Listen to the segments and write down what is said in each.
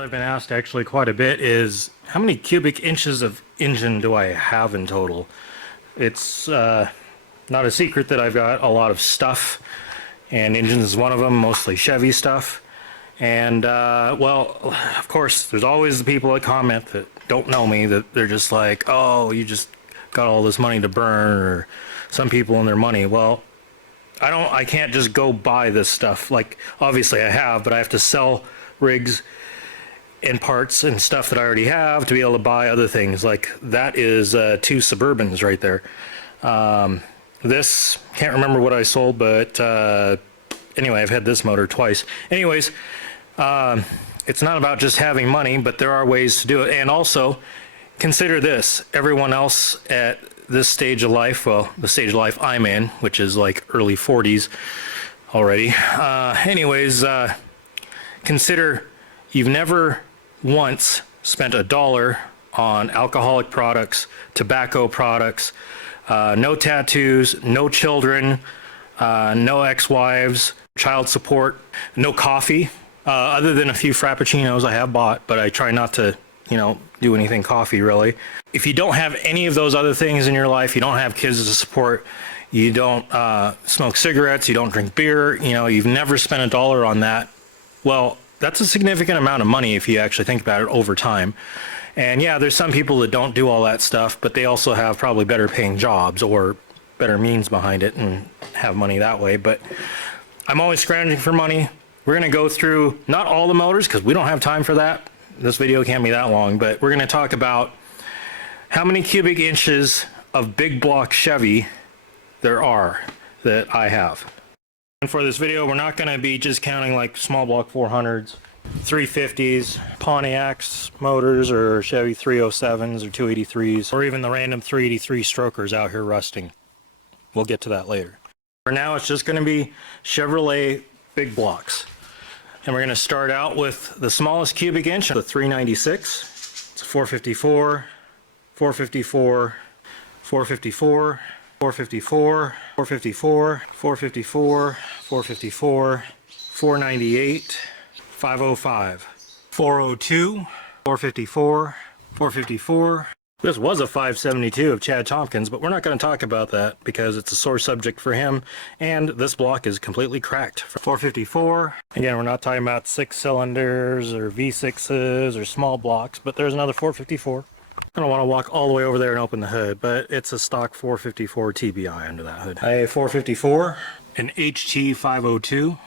I've been asked actually quite a bit is how many cubic inches of engine do I have in total? It's not a secret that I've got a lot of stuff, and engines is one of them, mostly Chevy stuff. And well, of course, there's always the people that comment that don't know me, that they're just like, oh, you just got all this money to burn, or some people and their money. Well, I can't just go buy this stuff. Like, obviously I have, but I have to sell rigs and parts and stuff that I already have to be able to buy other things. Like that is 2 Suburbans right there. This, can't remember what I sold, but anyway, I've had this motor twice. Anyways, it's not about just having money, but there are ways to do it. And also, consider this, everyone else at this stage of life, well, the stage of life I'm in, which is like early 40s already. Anyways, consider you've never once spent $1 on alcoholic products, tobacco products, no tattoos, no children, no ex-wives, child support, no coffee, other than a few Frappuccinos I have bought, but I try not to, do anything coffee really. If you don't have any of those other things in your life, you don't have kids to support, you don't smoke cigarettes, you don't drink beer, you've never spent $1 on that, well, that's a significant amount of money if you actually think about it over time. And yeah, there's some people that don't do all that stuff, but they also have probably better paying jobs or better means behind it and have money that way. But I'm always scrounging for money. We're going to go through not all the motors because we don't have time for that. This video can't be that long, but we're going to talk about how many cubic inches of big block Chevy there are that I have. And for this video, we're not going to be just counting like small block 400s, 350s, Pontiacs motors, or Chevy 307s or 283s, or even the random 383 strokers out here rusting. We'll get to that later. For now, it's just going to be Chevrolet big blocks. And we're going to start out with the smallest cubic inch, the 396. It's 454, 454, 454, 454, 454, 454, 454, 498, 505, 402, 454, 454. This was a 572 of Chad Tompkins, but we're not going to talk about that because it's a sore subject for him, and this block is completely cracked. 454. Again, we're not talking about 6 cylinders or V6s or small blocks, but there's another 454. I don't want to walk all the way over there and open the hood, but it's a stock 454 TBI under that hood. A 454, an HT 502.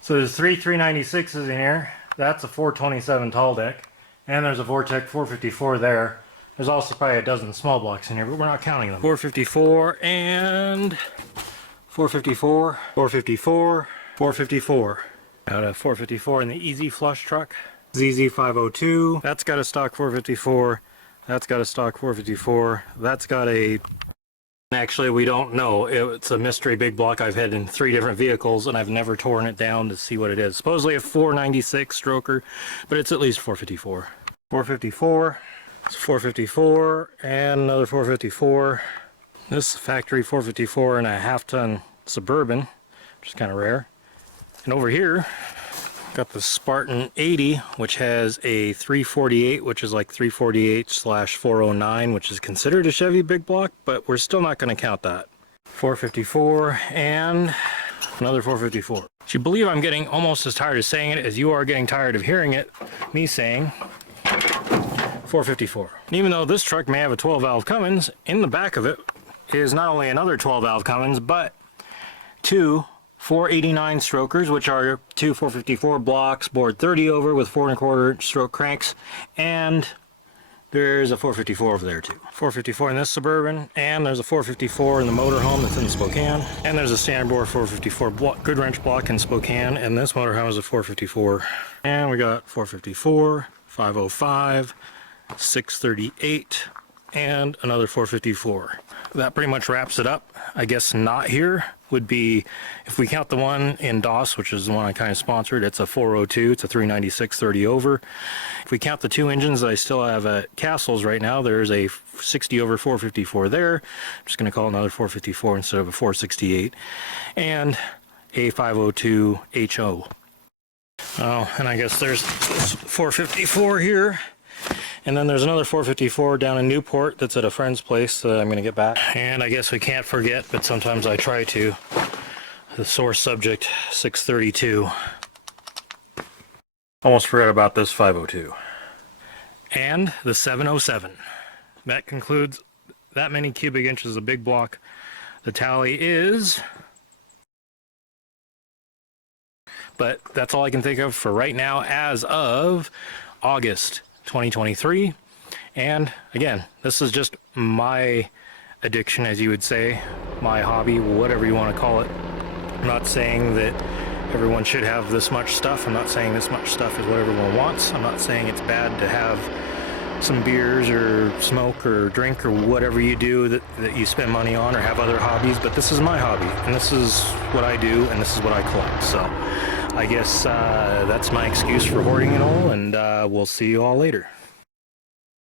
So there's 3 396s in here. That's a 427 tall deck, and there's a Vortec 454 there. There's also probably a dozen small blocks in here, but we're not counting them. 454 and 454, 454, 454. Got a 454 in the Easy Flush truck. ZZ 502. That's got a stock 454. That's got a stock 454. That's got a... Actually, we don't know. It's a mystery big block I've had in 3 different vehicles, and I've never torn it down to see what it is. Supposedly a 496 stroker, but it's at least 454. 454. It's 454 and another 454. This factory 454 and a half-ton Suburban, which is kind of rare. And over here, got the Spartan 80, which has a 348, which is like 348/409, which is considered a Chevy big block, but we're still not going to count that. 454 and another 454. Would you believe I'm getting almost as tired of saying it as you are getting tired of hearing it, me saying 454. And even though this truck may have a 12-valve Cummins, in the back of it is not only another 12-valve Cummins, but 2 489 strokers, which are 2 454 blocks, bored 30 over with 4 1/4 inch stroke cranks, and there's a 454 over there too. 454 in this Suburban, and there's a 454 in the motorhome that's in Spokane, and there's a standard bore 454 Goodwrench block in Spokane, and this motorhome is a 454. And we got 454, 505, 638, and another 454. That pretty much wraps it up. I guess not here would be, if we count the one in DOS, which is the one I kind of sponsored, it's a 402, it's a 396 30 over. If we count the 2 engines that I still have at Castles right now, there's a 60 over 454 there. I'm just going to call it another 454 instead of a 468, and a 502 HO. Oh, and I guess there's this 454 here. And then there's another 454 down in Newport that's at a friend's place that I'm going to get back. And I guess we can't forget, but sometimes I try to, the source subject 632. Almost forgot about this 502. And the 707. That concludes that many cubic inches of big block. The tally is... But that's all I can think of for right now as of August 2023. And again, this is just my addiction, as you would say, my hobby, whatever you want to call it. I'm not saying that everyone should have this much stuff. I'm not saying this much stuff is what everyone wants. I'm not saying it's bad to have some beers or smoke or drink or whatever you do that you spend money on or have other hobbies, but this is my hobby and this is what I do and this is what I collect. So I guess that's my excuse for hoarding it all, and we'll see you all later.